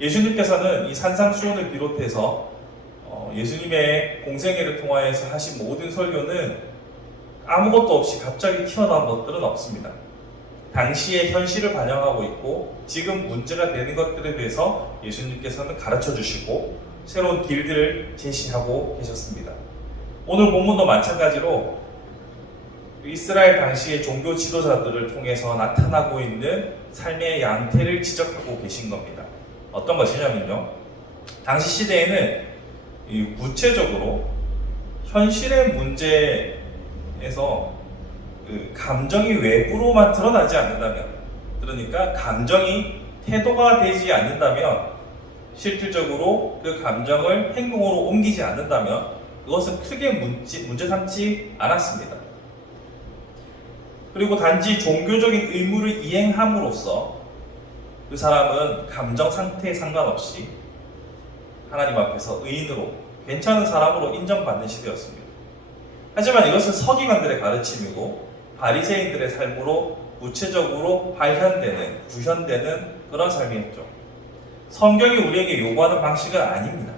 예수님께서는 이 산상수훈을 비롯해서 예수님의 공생애를 통하여서 하신 모든 설교는 아무것도 없이 갑자기 튀어나온 것들은 없습니다. 당시의 현실을 반영하고 있고 지금 문제가 되는 것들에 대해서 예수님께서는 가르쳐 주시고 새로운 길들을 제시하고 계셨습니다. 오늘 본문도 마찬가지로 이스라엘 당시의 종교 지도자들을 통해서 나타나고 있는 삶의 양태를 지적하고 계신 겁니다. 어떤 것이냐면요, 당시 시대에는 구체적으로 현실의 문제에서 감정이 외부로만 드러나지 않는다면, 그러니까 감정이 태도가 되지 않는다면, 실질적으로 그 감정을 행동으로 옮기지 않는다면 그것은 크게 문제 삼지 않았습니다. 그리고 단지 종교적인 의무를 이행함으로써 그 사람은 감정 상태에 상관없이 하나님 앞에서 의인으로, 괜찮은 사람으로 인정받는 시대였습니다. 하지만 이것은 서기관들의 가르침이고 바리새인들의 삶으로 구체적으로 발현되는, 구현되는 그런 삶이었죠. 성경이 우리에게 요구하는 방식은 아닙니다.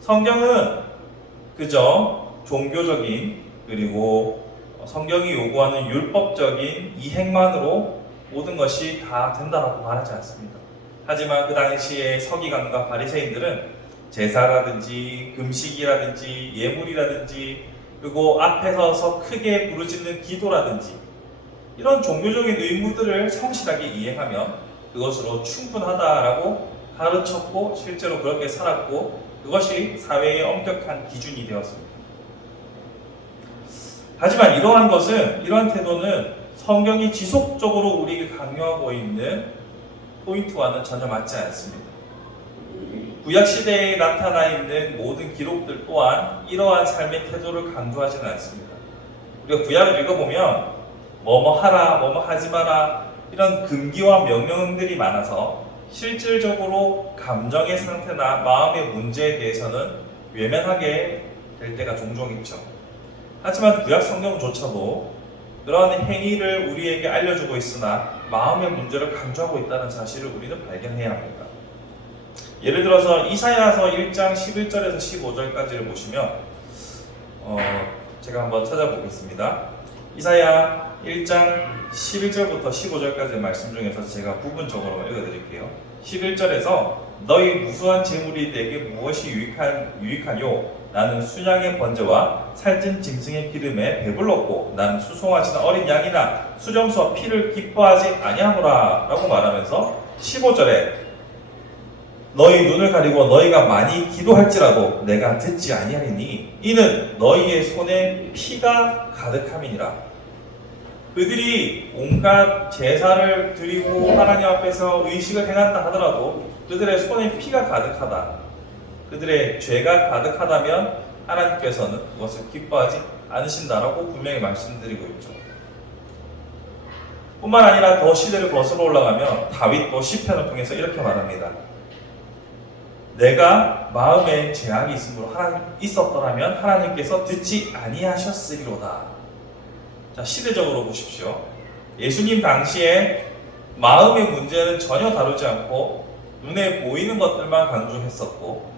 성경은 그저 종교적인, 그리고 성경이 요구하는 율법적인 이행만으로 모든 것이 다 된다라고 말하지 않습니다. 하지만 그 당시에 서기관과 바리새인들은 제사라든지 금식이라든지 예물이라든지, 그리고 앞에 서서 크게 부르짖는 기도라든지 이런 종교적인 의무들을 성실하게 이행하면 그것으로 충분하다라고 가르쳤고 실제로 그렇게 살았고 그것이 사회의 엄격한 기준이 되었습니다. 하지만 이러한 태도는 성경이 지속적으로 우리에게 강요하고 있는 포인트와는 전혀 맞지 않습니다. 구약시대에 나타나 있는 모든 기록들 또한 이러한 삶의 태도를 강조하지는 않습니다. 우리가 구약을 읽어보면 뭐뭐 하라, 뭐뭐 하지 마라 이런 금기와 명령들이 많아서 실질적으로 감정의 상태나 마음의 문제에 대해서는 외면하게 될 때가 종종 있죠. 하지만 구약 성경조차도 그러한 행위를 우리에게 알려주고 있으나 마음의 문제를 강조하고 있다는 사실을 우리는 발견해야 합니다. 예를 들어서 이사야서 1장 11절에서 15절까지를 보시면 제가 한번 찾아보겠습니다. 이사야 1장 11절부터 15절까지의 말씀 중에서 제가 부분적으로 읽어드릴게요. 11절에서 너희 무수한 재물이 내게 무엇이 유익하뇨? 나는 순양의 번제와 살찐 짐승의 기름에 배불렀고 나는 수송아지나 어린 양이나 수점수와 피를 기뻐하지 아니하노라 라고 말하면서 15절에 너희 눈을 가리고 너희가 많이 기도할지라도 내가 듣지 아니하리니 이는 너희의 손에 피가 가득함이니라. 그들이 온갖 제사를 드리고 하나님 앞에서 의식을 행한다 하더라도 그들의 손에 피가 가득하다, 그들의 죄가 가득하다면 하나님께서는 그것을 기뻐하지 않으신다라고 분명히 말씀드리고 있죠. 뿐만 아니라 더 시대를 거슬러 올라가면 다윗도 시편을 통해서 이렇게 말합니다. 내가 마음에 죄악이 있었더라면 하나님께서 듣지 아니하셨으리로다. 자, 시대적으로 보십시오. 예수님 당시에 마음의 문제는 전혀 다루지 않고 눈에 보이는 것들만 강조했었고,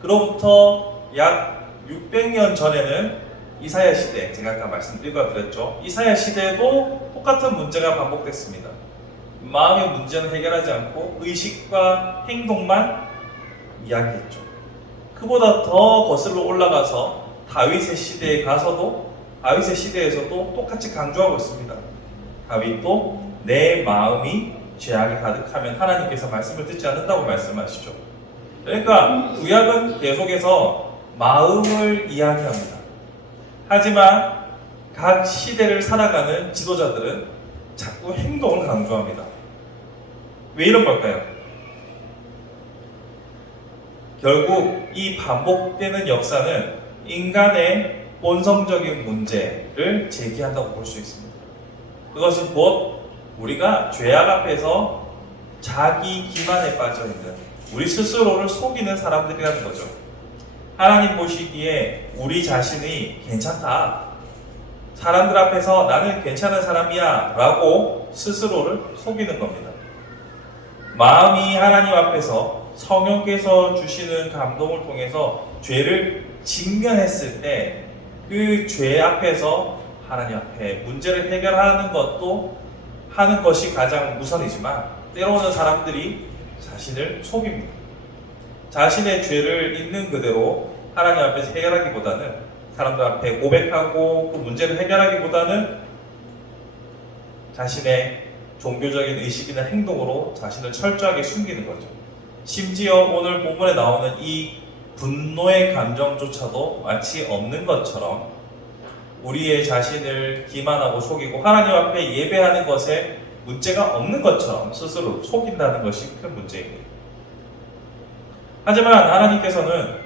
그로부터 약 600년 전에는 이사야 시대, 제가 아까 읽어드렸죠. 이사야 시대에도 똑같은 문제가 반복됐습니다. 마음의 문제는 해결하지 않고 의식과 행동만 이야기했죠. 그보다 더 거슬러 올라가서 다윗의 시대에 가서도 다윗의 시대에서도 똑같이 강조하고 있습니다. 다윗도 내 마음이 죄악이 가득하면 하나님께서 말씀을 듣지 않는다고 말씀하시죠. 그러니까 구약은 계속해서 마음을 이야기합니다. 하지만 각 시대를 살아가는 지도자들은 자꾸 행동을 강조합니다. 왜 이런 걸까요? 결국 이 반복되는 역사는 인간의 본성적인 문제를 제기한다고 볼 수 있습니다. 그것은 곧 우리가 죄악 앞에서 자기 기만에 빠져있는, 우리 스스로를 속이는 사람들이라는 거죠. 하나님 보시기에 우리 자신이 괜찮다, 사람들 앞에서 나는 괜찮은 사람이야 라고 스스로를 속이는 겁니다. 마음이 하나님 앞에서 성령께서 주시는 감동을 통해서 죄를 직면했을 때 그 죄 앞에서 하나님 앞에 문제를 해결하는 것도 하는 것이 가장 우선이지만 때로는 사람들이 자신을 속입니다. 자신의 죄를 있는 그대로 하나님 앞에서 해결하기보다는 사람들 앞에 고백하고 그 문제를 해결하기보다는 자신의 종교적인 의식이나 행동으로 자신을 철저하게 숨기는 거죠. 심지어 오늘 본문에 나오는 이 분노의 감정조차도 마치 없는 것처럼 우리의 자신을 기만하고 속이고 하나님 앞에 예배하는 것에 문제가 없는 것처럼 스스로 속인다는 것이 큰 문제입니다. 하지만 하나님께서는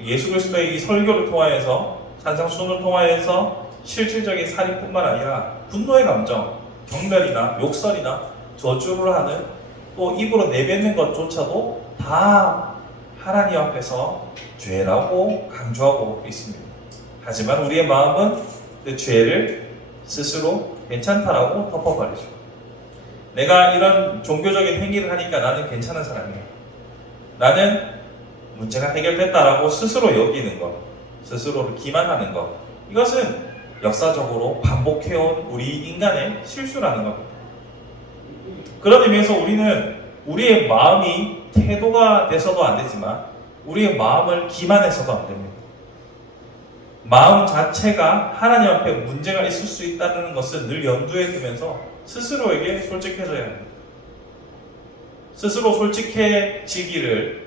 예수 그리스도의 이 설교를 통하여서 산상수훈을 통하여서 실질적인 살인뿐만 아니라 분노의 감정, 경멸이나 욕설이나 저주를 하는 또 입으로 내뱉는 것조차도 다 하나님 앞에서 죄라고 강조하고 있습니다. 하지만 우리의 마음은 그 죄를 스스로 괜찮다라고 덮어버리죠. 내가 이런 종교적인 행위를 하니까 나는 괜찮은 사람이야. 나는 문제가 해결됐다라고 스스로 여기는 것, 스스로를 기만하는 것, 이것은 역사적으로 반복해온 우리 인간의 실수라는 겁니다. 그런 의미에서 우리는 우리의 마음이 태도가 돼서도 안 되지만 우리의 마음을 기만해서도 안 됩니다. 마음 자체가 하나님 앞에 문제가 있을 수 있다는 것을 늘 염두에 두면서 스스로에게 솔직해져야 합니다. 스스로 솔직해지기를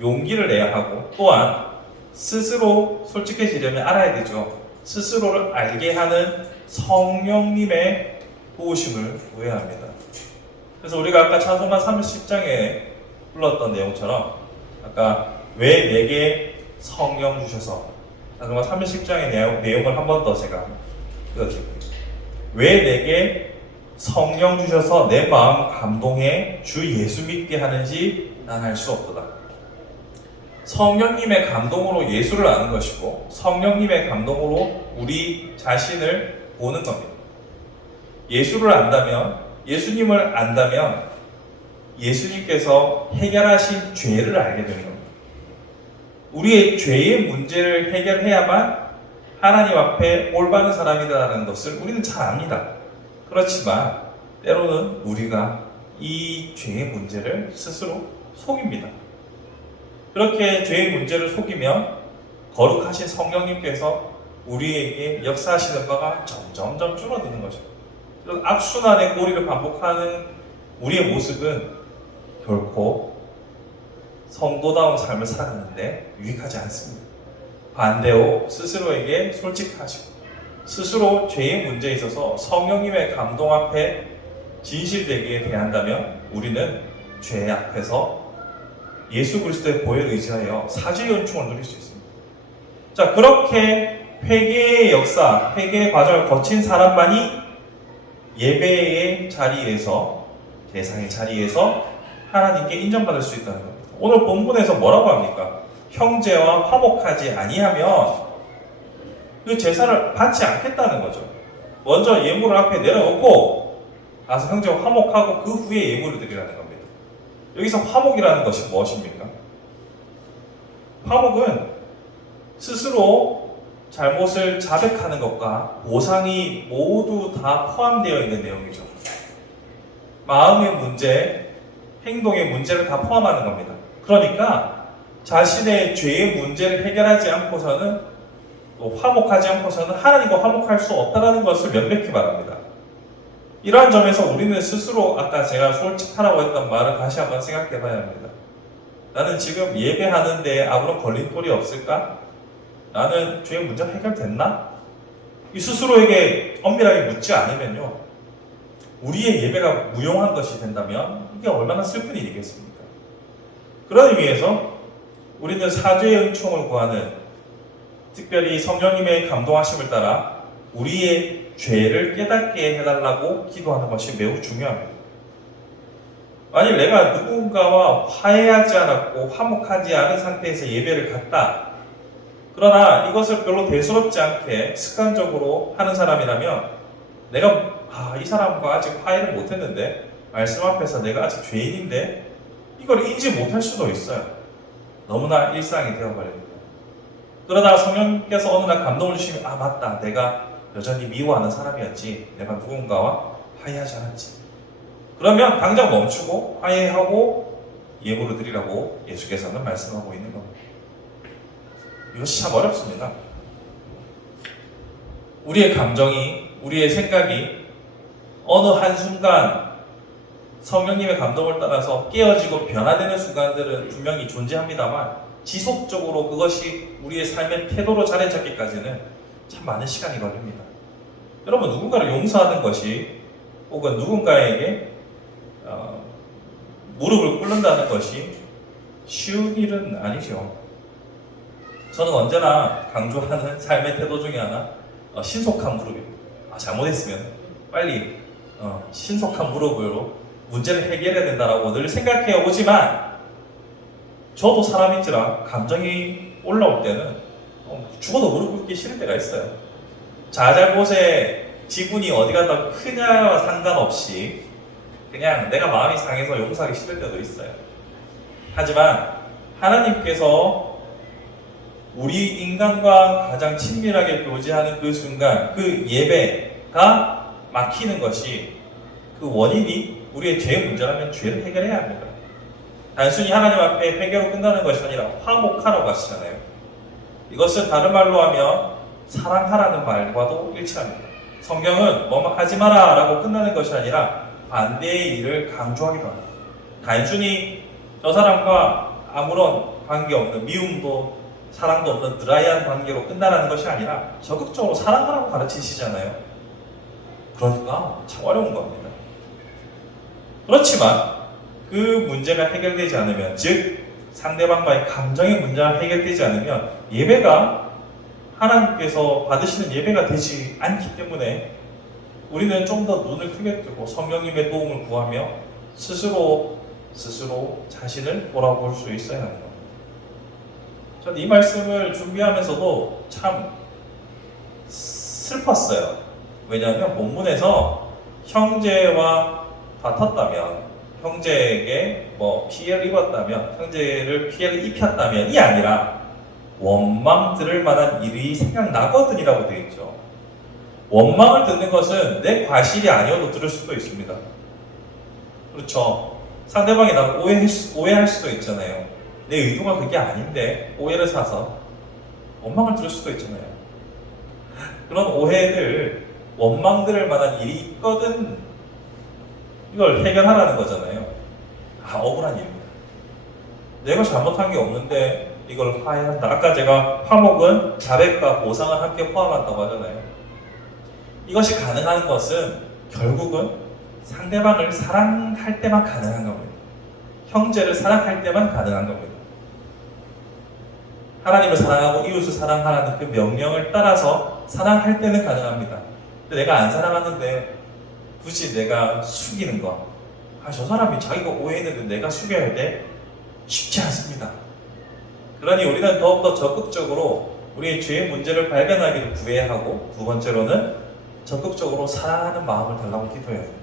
용기를 내야 하고 또한 스스로 솔직해지려면 알아야 되죠. 스스로를 알게 하는 성령님의 도우심을 구해야 합니다. 그래서 우리가 아까 찬송가 30장에 불렀던 내용처럼 아까 왜 내게 성령 주셔서 찬송가 30장의 내용을 한 번 더 제가 읽어드릴게요. 왜 내게 성령 주셔서 내 마음 감동해 주 예수 믿게 하는지 난 알 수 없도다. 성령님의 감동으로 예수를 아는 것이고 성령님의 감동으로 우리 자신을 보는 겁니다. 예수를 안다면, 예수님을 안다면 예수님께서 해결하신 죄를 알게 되는 겁니다. 우리의 죄의 문제를 해결해야만 하나님 앞에 올바른 사람이라는 것을 우리는 잘 압니다. 그렇지만 때로는 우리가 이 죄의 문제를 스스로 속입니다. 그렇게 죄의 문제를 속이면 거룩하신 성령님께서 우리에게 역사하시는 바가 점점점 줄어드는 거죠. 악순환의 고리를 반복하는 우리의 모습은 결코 성도다운 삶을 살아가는데 유익하지 않습니다. 반대로 스스로에게 솔직하시고 스스로 죄의 문제에 있어서 성령님의 감동 앞에 진실되게 대한다면 우리는 죄 앞에서 예수 그리스도의 보혈을 의지하여 사죄의 은총을 누릴 수 있습니다. 자, 그렇게 회개의 역사, 회개의 과정을 거친 사람만이 예배의 자리에서, 대상의 자리에서 하나님께 인정받을 수 있다는 겁니다. 오늘 본문에서 뭐라고 합니까? 형제와 화목하지 아니하면 그 제사를 받지 않겠다는 거죠. 먼저 예물을 앞에 내려놓고 가서 형제와 화목하고 그 후에 예물을 드리라는 겁니다. 여기서 화목이라는 것이 무엇입니까? 화목은 스스로 잘못을 자백하는 것과 보상이 모두 다 포함되어 있는 내용이죠. 마음의 문제, 행동의 문제를 다 포함하는 겁니다. 그러니까 자신의 죄의 문제를 해결하지 않고서는 또 화목하지 않고서는 하나님과 화목할 수 없다는 것을 명백히 말합니다. 이러한 점에서 우리는 스스로 아까 제가 솔직하라고 했던 말을 다시 한번 생각해 봐야 합니다. 나는 지금 예배하는데 아무런 걸림돌이 없을까? 나는 죄의 문제가 해결됐나? 이 스스로에게 엄밀하게 묻지 않으면요, 우리의 예배가 무용한 것이 된다면 이게 얼마나 슬픈 일이겠습니까? 그런 의미에서 우리는 사죄의 은총을 구하는, 특별히 성령님의 감동하심을 따라 우리의 죄를 깨닫게 해달라고 기도하는 것이 매우 중요합니다. 만일 내가 누군가와 화해하지 않았고 화목하지 않은 상태에서 예배를 갔다, 그러나 이것을 별로 대수롭지 않게 습관적으로 하는 사람이라면 내가 이 사람과 아직 화해를 못했는데 말씀 앞에서 내가 아직 죄인인데 이걸 인지 못할 수도 있어요. 너무나 일상이 되어버립니다. 그러다가 성령께서 어느 날 감동을 주시면 아 맞다, 내가 여전히 미워하는 사람이었지, 내가 누군가와 화해하지 않았지. 그러면 당장 멈추고 화해하고 예물을 드리라고 예수께서는 말씀하고 있는 겁니다. 이것이 참 어렵습니다. 우리의 감정이, 우리의 생각이 어느 한순간 성령님의 감동을 따라서 깨어지고 변화되는 순간들은 분명히 존재합니다만 지속적으로 그것이 우리의 삶의 태도로 자리 잡기까지는 참 많은 시간이 걸립니다. 여러분, 누군가를 용서하는 것이 혹은 누군가에게 무릎을 꿇는다는 것이 쉬운 일은 아니죠. 저는 언제나 강조하는 삶의 태도 중에 하나 신속한 무릎입니다. 잘못했으면 빨리 신속한 무릎으로 문제를 해결해야 된다라고 늘 생각해 오지만 저도 사람인지라 감정이 올라올 때는 죽어도 무릎 꿇기 싫을 때가 있어요. 자잘못의 지분이 어디가 더 크냐와 상관없이 그냥 내가 마음이 상해서 용서하기 싫을 때도 있어요. 하지만 하나님께서 우리 인간과 가장 친밀하게 교제하는 그 순간, 그 예배가 막히는 것이 그 원인이 우리의 죄의 문제라면 죄를 해결해야 합니다. 단순히 하나님 앞에 회개로 끝나는 것이 아니라 화목하라고 하시잖아요. 이것은 다른 말로 하면 사랑하라는 말과도 일치합니다. 성경은 뭐뭐 하지 마라 라고 끝나는 것이 아니라 반대의 일을 강조하기도 합니다. 단순히 저 사람과 아무런 관계없는, 미움도 사랑도 없는 드라이한 관계로 끝나라는 것이 아니라 적극적으로 사랑하라고 가르치시잖아요. 그러니까 참 어려운 겁니다. 그렇지만 그 문제가 해결되지 않으면, 즉 상대방과의 감정의 문제가 해결되지 않으면 예배가 하나님께서 받으시는 예배가 되지 않기 때문에 우리는 좀 더 눈을 크게 뜨고 성령님의 도움을 구하며 스스로 자신을 돌아볼 수 있어야 합니다. 저는 이 말씀을 준비하면서도 참 슬펐어요. 왜냐하면 본문에서 형제와 다퉜다면, 형제에게 피해를 입었다면, 형제를 피해를 입혔다면이 아니라 원망 들을 만한 일이 생각나거든이라고 되어 있죠. 원망을 듣는 것은 내 과실이 아니어도 들을 수도 있습니다. 그렇죠. 상대방이 나를 오해할 수도 있잖아요. 내 의도가 그게 아닌데 오해를 사서 원망을 들을 수도 있잖아요. 그런 오해들, 원망 들을 만한 일이 있거든, 이걸 해결하라는 거잖아요. 억울한 일입니다. 내가 잘못한 게 없는데 이걸 화해한다. 아까 제가 화목은 자백과 보상을 함께 포함한다고 하잖아요. 이것이 가능한 것은 결국은 상대방을 사랑할 때만 가능한 겁니다. 형제를 사랑할 때만 가능한 겁니다. 하나님을 사랑하고 이웃을 사랑하라는 그 명령을 따라서 사랑할 때는 가능합니다. 근데 내가 안 사랑하는데 굳이 내가 숙이는 거, 저 사람이 자기가 오해했는데 내가 숙여야 돼? 쉽지 않습니다. 그러니 우리는 더욱더 적극적으로 우리의 죄의 문제를 발견하기를 구해야 하고, 두 번째로는 적극적으로 사랑하는 마음을 달라고 기도해야 합니다.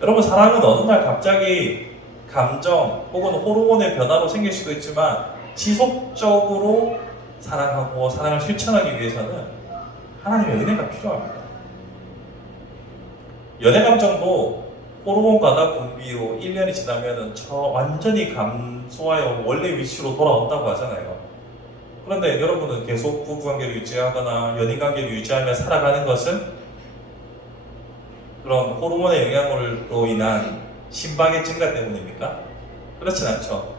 여러분, 사랑은 어느 날 갑자기 감정 혹은 호르몬의 변화로 생길 수도 있지만 지속적으로 사랑하고 사랑을 실천하기 위해서는 하나님의 은혜가 필요합니다. 연애 감정도 호르몬 과다 분비로 1년이 지나면 완전히 감소하여 원래 위치로 돌아온다고 하잖아요. 그런데 여러분은 계속 부부관계를 유지하거나 연인관계를 유지하며 살아가는 것은 그런 호르몬의 영향으로 인한 심박의 증가 때문입니까? 그렇진 않죠.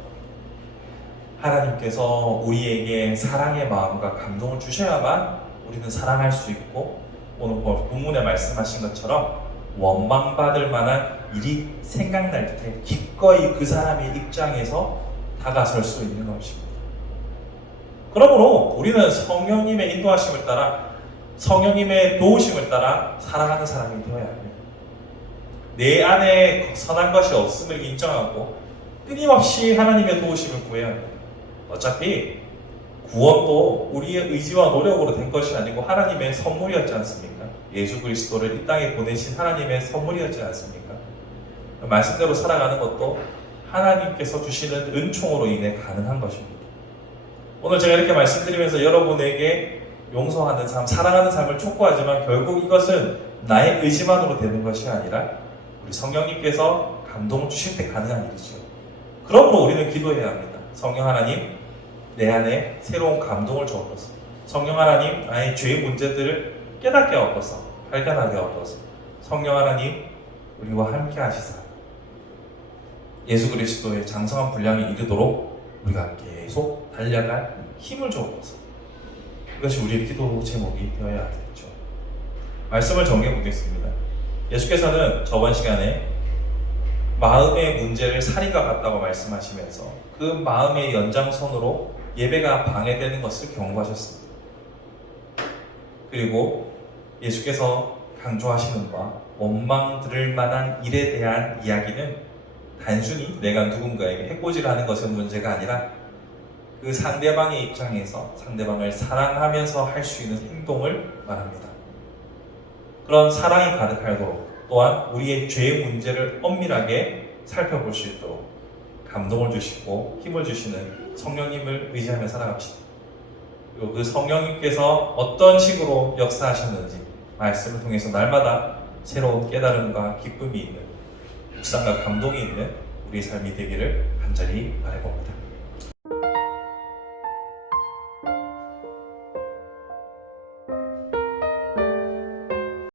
하나님께서 우리에게 사랑의 마음과 감동을 주셔야만 우리는 사랑할 수 있고, 오늘 본문에 말씀하신 것처럼 원망받을 만한 일이 생각날 때 기꺼이 그 사람의 입장에서 다가설 수 있는 것입니다. 그러므로 우리는 성령님의 인도하심을 따라, 성령님의 도우심을 따라 살아가는 사람이 되어야 합니다. 내 안에 선한 것이 없음을 인정하고 끊임없이 하나님의 도우심을 구해야 합니다. 어차피 구원도 우리의 의지와 노력으로 된 것이 아니고 하나님의 선물이었지 않습니까? 예수 그리스도를 이 땅에 보내신 하나님의 선물이었지 않습니까? 말씀대로 살아가는 것도 하나님께서 주시는 은총으로 인해 가능한 것입니다. 오늘 제가 이렇게 말씀드리면서 여러분에게 용서하는 삶, 사랑하는 삶을 촉구하지만 결국 이것은 나의 의지만으로 되는 것이 아니라 우리 성령님께서 감동을 주실 때 가능한 일이죠. 그러므로 우리는 기도해야 합니다. 성령 하나님, 내 안에 새로운 감동을 주옵소서. 성령 하나님, 나의 죄의 문제들을 깨닫게 하옵소서. 발견하게 하옵소서. 성령 하나님, 우리와 함께 하시사 예수 그리스도의 장성한 분량에 이르도록 우리가 계속 달려갈 힘을 주옵소서. 이것이 우리의 기도 제목이 되어야 되겠죠. 말씀을 정리해 보겠습니다. 예수께서는 저번 시간에 마음의 문제를 살인과 같다고 말씀하시면서 그 마음의 연장선으로 예배가 방해되는 것을 경고하셨습니다. 그리고 예수께서 강조하시는 바 원망 들을 만한 일에 대한 이야기는 단순히 내가 누군가에게 해코지하는 것은 문제가 아니라 그 상대방의 입장에서 상대방을 사랑하면서 할 수 있는 행동을 말합니다. 그런 사랑이 가득하도록 또한 우리의 죄의 문제를 엄밀하게 살펴볼 수 있도록 감동을 주시고 힘을 주시는 성령님을 의지하며 살아갑시다. 그리고 그 성령님께서 어떤 식으로 역사하셨는지 말씀을 통해서 날마다 새로운 깨달음과 기쁨이 있는 묵상과 감동이 있는 우리 삶이 되기를 간절히 바라봅니다.